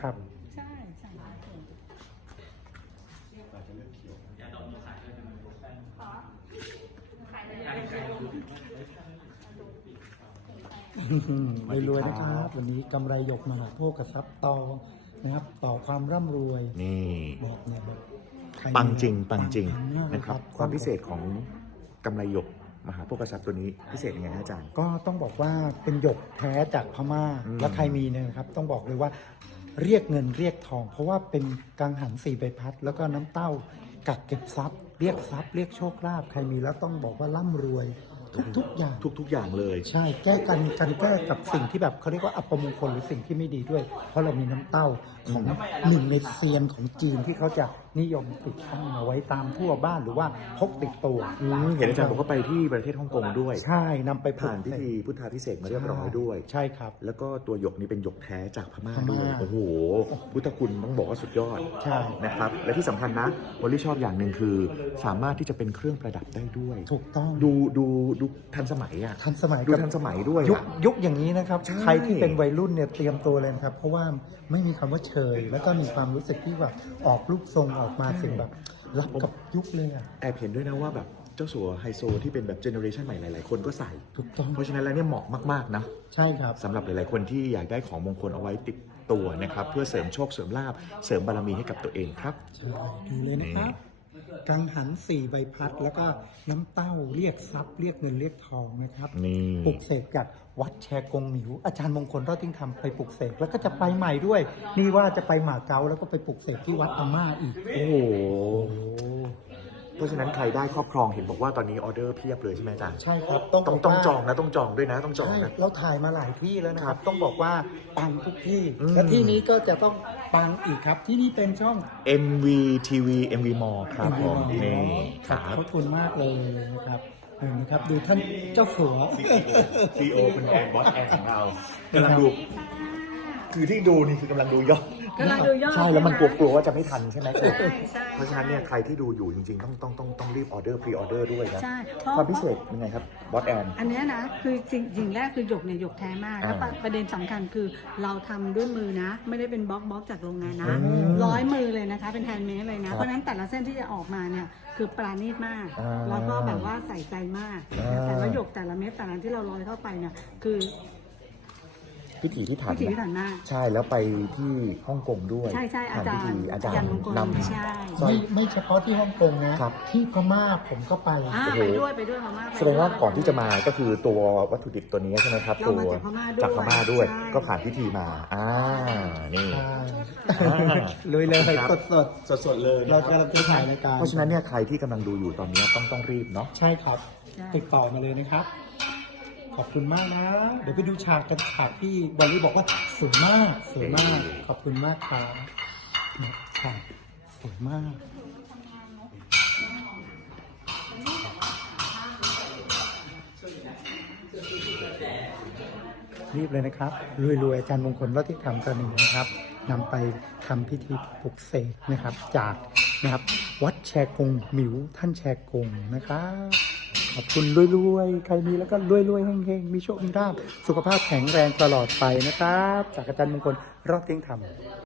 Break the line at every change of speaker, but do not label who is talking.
ครับ
ใช่ใช่
รวยๆนะครับวันนี้กำไรหยกมหาโภคทรัพย์ต่อนะครับต่อความร่ำรวย
นี่
บอกเนี่ยแบบ
ปังจริงปังจริง
มาก
นะครับความพิเศษของกำไรหยกมหาโภคทรัพย์ตัวนี้พิเศษยังไงอาจารย์
ก็ต้องบอกว่าเป็นหยกแท้จากพม่า
อืม
และใครมีเนี่ยนะครับต้องบอกเลยว่าเรียกเงินเรียกทอง เพราะว่าเป็นกังหัน4 ใบพัด แล้วก็น้ำเต้ากักเก็บทรัพย์เรียกทรัพย์เรียกโชคลาภใครมีแล้วต้องบอกว่าร่ำรวยทุกๆอย่าง
ทุกอย่างเลย
ใช่แก้กันแก้กับสิ่งที่แบบเขาเรียกว่าอัปมงคลหรือสิ่งที่ไม่ดีด้วย เพราะเรามีน้ำเต้าของหนึ่งในเซียนของจีนที่เขาจะนิยมติดตั้งเอาไว้ตามทั่วบ้านหรือว่าพกติดตัว
เห็นอาจารย์บอกว่าไปที่ประเทศฮ่องกงด้วย
ใช่นำไป
ผ่านพิธีพุทธาพิเศษกมาเรียบร้อยด้วย
ใช่ครับ
แล้วก็ตัวหยกนี้เป็นหยกแท้จากพม่า
พม่า
ด้วยโอ้โหพุทธคุณต้องบอกว่าสุดยอด
ใช่
นะครับและที่สำคัญนะวอลลี่ชอบอย่างหนึ่งคือ สามารถที่จะเป็นเครื่องประดับได้ด้วย
ถูกต้อง
ดูทันสมัยอ่ะ
ทันสมัย
ดู
กับ
ทันสมัยด้วย
ยุคอย่างนี้นะครับ
ใช่
ใครที่เป็นวัยรุ่นเนี่ยเตรียมตัวเลยนะครับ เพราะว่าไม่มีคำว่าเชย แล้วก็มีความรู้สึกที่แบบออกรูปทรงออกมาสิ่งแบบรับกับยุคเลยอ่ะ
แอบเห็นด้วยนะว่าแบบเจ้าสัวไฮโซที่เป็นแบบเจเนอเรชันใหม่หลายๆคนก็ใส่
ถูกต้อง
เพราะฉะนั้นแล้วเนี่ยเหมาะมากๆนะ
ใช่ครับ
สำหรับหลายๆคนที่อยากได้ของมงคลเอาไว้ติดตัวนะครับเพื่อเสริมโชคเสริมลาภเสริมบารมีให้กับตัวเองครับ
ใช่ดูเลยนะครับกังหัน4 ใบพัด แล้วก็น้ำเต้าเรียกทรัพย์เรียกเงินเรียกทองนะครับ
นี่
ปลุกเสกจากวัดแชกงหมิว อาจารย์มงคลรอดทิ้งธรรมไปปลุกเสกแล้วก็จะไปใหม่ด้วย นี่ว่าจะไปหมาเก๊าแล้วก็ไปปลุกเสกที่วัดอาม่าอีก
โอ้โหเพราะฉะนั้นใครได้ครอบครองเห็นบอกว่าตอนนี้ออเดอร์เพียบเลยใช่ไหมอาจารย์
ใช่ครับ
ต้อง
บอกว่า
จองนะต้องจองด้วยนะต้องจอง
ใช่
นะ
เราถ่ายมาหลายที่แล้วนะครับ ต้องบอกว่าปังทุกที่
อืม
และที่นี้ก็จะต้องปังอีกครับ ที่นี่เป็นช่อง
MV TV MV Mall ครับผมนี่ค
ข
รั
อบบ พระคุณมากเลยนะครับเห็นไหมครับดูท่านเจ้าสัว
CEO คุณแอนบอสแอนของเรากำลังดู คือที่ดูนี่คือกำลังดูยอด
กำลังดูยอด
ใช่แล้วมันกลัวว่าจะไม่ทันใช่ไหมครู
ใช่ใช่
เพราะฉะนั้นเนี่ยใครที่ดูอยู่จริงๆต้องรีบออเดอร์พรีออเดอร์ด้วยนะ
ใช่
ความพิเศษเป็นไงครับบอสแอน
อันเนี้ยนะคือสิ่งแรกคือหยกเนี่ยหยกแท้มากแล้ว
อ่า
ประเด็นสำคัญคือเราทำด้วยมือนะ ไม่ได้เป็นบล็อกจากโรงงานนะ
อืม
ร้อยมือเลยนะคะ เป็นแฮนด์เมดเลย
ครั
นะ
บ
เพราะฉะนั้นแต่ละเส้นที่จะออกมาเนี่ยคือปราณีตมาก
อ่า
แล้วก็แบบว่าใส่ใจมาก
อ่า
แต่ละหยกแต่ละเม็ดแต่ละที่เราร้อยเข้าไปเนี่ยคือ
พิถีพิถัน
พิถีพิถันมาก
ใช่แล้วไปที่ฮ่องกงด้วย
ใช่ใช่อา
ผ่น
จาร
พิ
ย์
ธีอาจารย์
มงคล
นำ
ใช่
ไม่เฉพาะที่ฮ่องกงนะครับ ที่พม่าผมก็ไป
อ่า
โอ้โห
ไปด้วยพม่าไป
แสดงว่าก่อนที่จะมาก็คือตัววัตถุดิบตัวนี้ใช่ไหมครับ
เรา
ตัว
มาจากพม่าด้วย
จากพม่าด้วย
ใช่
ก็ผ่านพิธีมานี่
ใช่
อ่า
ลุยเลย
ครับ
สด
ๆเลย
ๆเรากำลังจะถ่ายรายการ
เพราะฉะนั้นเนี่ยใครที่กำลังดูอยู่ตอนนี้ต้องรีบเนาะ
ใช่ครับ
ใช่
ติดต่อมาเลยนะครับ ขอบคุณมากนะ เดี๋ยวไปดูฉากกันฉากที่บอลลี่บอกว่าสวยมากสวยมาก ขอบคุณมากครับนะฉากสวยมาก รีบเลยนะครับรวยๆอาจารย์มงคลรอดที่ทำกรณีนะครับนำไปทำพิธีปลุกเสกนะครับ จากนะครับวัดแชกงหมิวท่านแชกงนะครับขอบคุณรวยๆใครมีแล้วก็รวยๆเฮงๆมีโชคมีลาภสุขภาพแข็งแรงตลอดไปนะครับ จากอาจารย์มงคลรอดเที่ยงธรรม